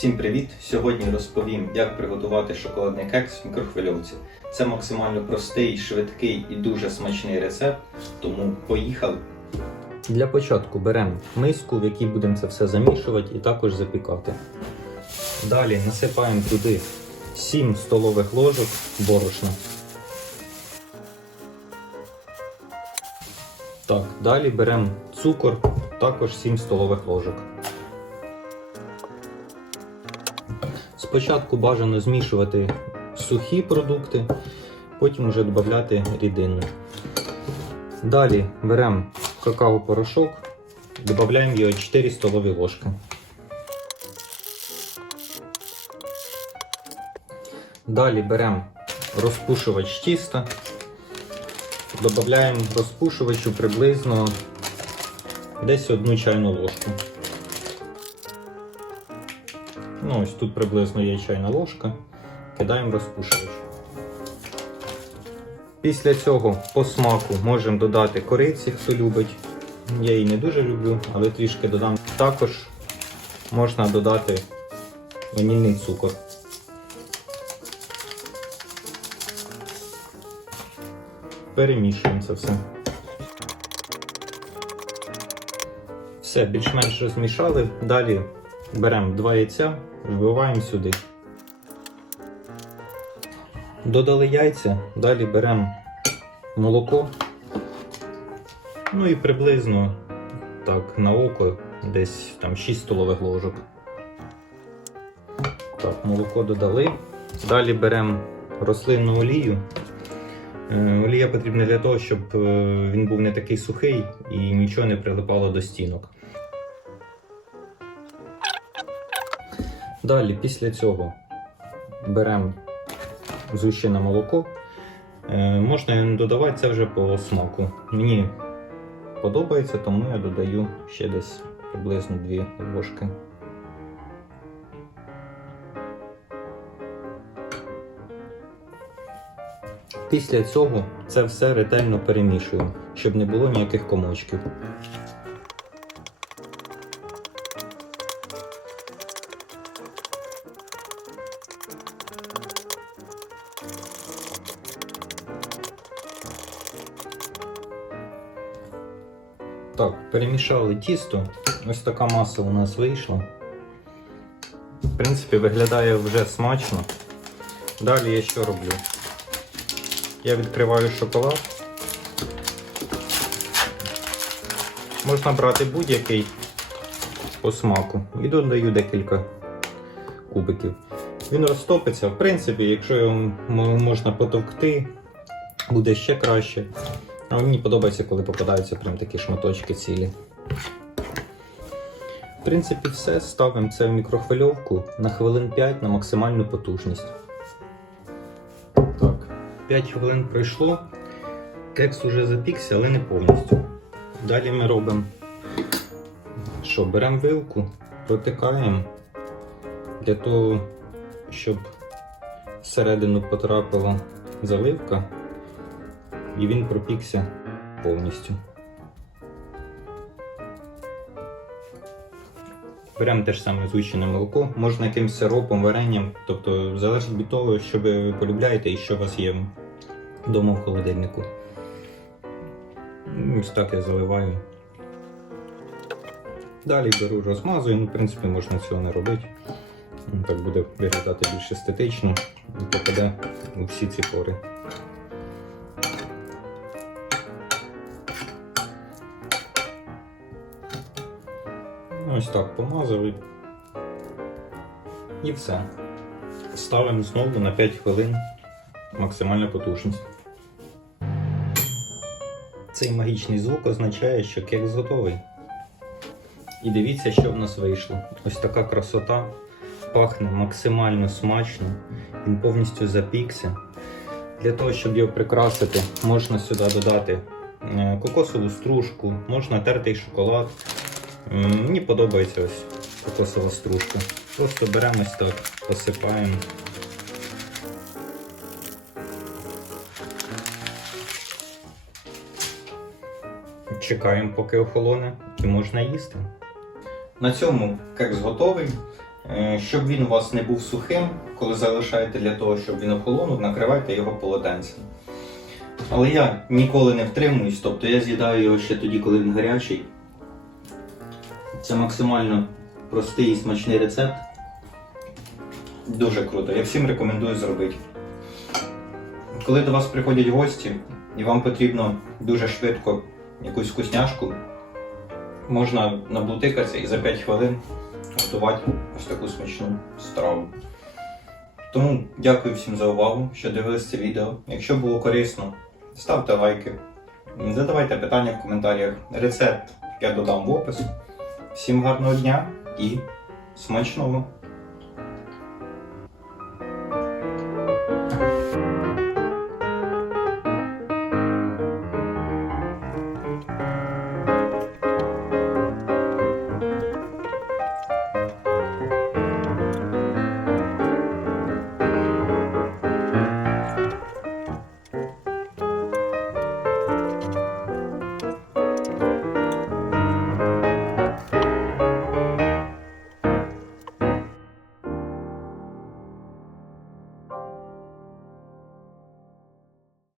Всім привіт! Сьогодні розповім, як приготувати шоколадний кекс в мікрохвильовці. Це максимально простий, швидкий і дуже смачний рецепт, тому поїхали! Для початку беремо миску, в якій будемо це все замішувати і також запікати. Далі насипаємо туди 7 столових ложок борошна. Так, далі беремо цукор, також 7 столових ложок. Спочатку бажано змішувати сухі продукти, потім вже додати рідину. Далі беремо какао-порошок, додаємо його 4 столові ложки. Далі беремо розпушувач тіста, додаємо розпушувачу приблизно десь одну чайну ложку. Ну, ось тут приблизно є чайна ложка. Кидаємо розпушувач. Після цього по смаку можемо додати кориці, хто любить. Я її не дуже люблю, але трішки додам. Також можна додати ванільний цукор. Перемішуємо це все. Все, більш-менш розмішали. Далі беремо два яйця, вбиваємо сюди. Додали яйця, далі беремо молоко. Ну і приблизно так, на око десь там 6 столових ложок. Так, молоко додали. Далі беремо рослинну олію. Е, Олія потрібна для того, щоб е, він був не такий сухий і нічого не прилипало до стінок. Далі, після цього беремо згущене молоко. Е, можна додавати це вже по смаку. Мені подобається, тому я додаю ще десь приблизно 2 ложки. Після цього це все ретельно перемішуємо, щоб не було ніяких комочків. Так, перемішали тісто. Ось така маса у нас вийшла. В принципі, виглядає вже смачно. Далі я що роблю? Я відкриваю шоколад. Можна брати будь-який по смаку і додаю декілька кубиків. Він розтопиться. В принципі, якщо його можна потовкти, буде ще краще. А мені подобається, коли попадаються прям такі шматочки цілі. В принципі, все. Ставимо це в мікрохвильовку на хвилин 5 на максимальну потужність. Так, 5 хвилин пройшло. Кекс уже запікся, але не повністю. Далі ми робимо, що беремо вилку, протикаємо для того, щоб всередину потрапила заливка і він пропікся повністю. Беремо те ж саме згущене молоко, можна якимось сиропом, варенням, тобто залежить від того, що ви полюбляєте і що у вас є вдома в холодильнику. Ну, Ось так я заливаю. Далі беру, розмазую, ну, в принципі, можна цього не робити. Ну, Так буде виглядати більш естетично і попаде у всі ці пори. Ось так помазали. І все. Ставимо знову на 5 хвилин максимальна потужність. Цей магічний звук означає, що кекс готовий. І дивіться, що в нас вийшло. Ось така красота. Пахне максимально смачно. Він повністю запікся. Для того, щоб його прикрасити, можна сюди додати е, кокосову стружку, можна тертий шоколад. Мені подобається ось кокосова стружка. Просто беремо ось так, посипаємо. Чекаємо, поки охолоне, і можна їсти. На цьому кекс готовий. Е, Щоб він у вас не був сухим, коли залишаєте для того, щоб він охолонув, накривайте його полотенцем. Але я ніколи не втримуюсь, тобто я з'їдаю його ще тоді, коли він гарячий. Це максимально простий і смачний рецепт. Дуже круто. Я всім рекомендую зробити. Коли до вас приходять гості і вам потрібно дуже швидко якусь вкусняшку, можна наблутикатися і за 5 хвилин готувати ось таку смачну страву. Тому дякую всім за увагу, що дивились це відео. Якщо було корисно, ставте лайки, задавайте питання в коментарях. Рецепт я додам в опис. Всім гарного дня і смачного!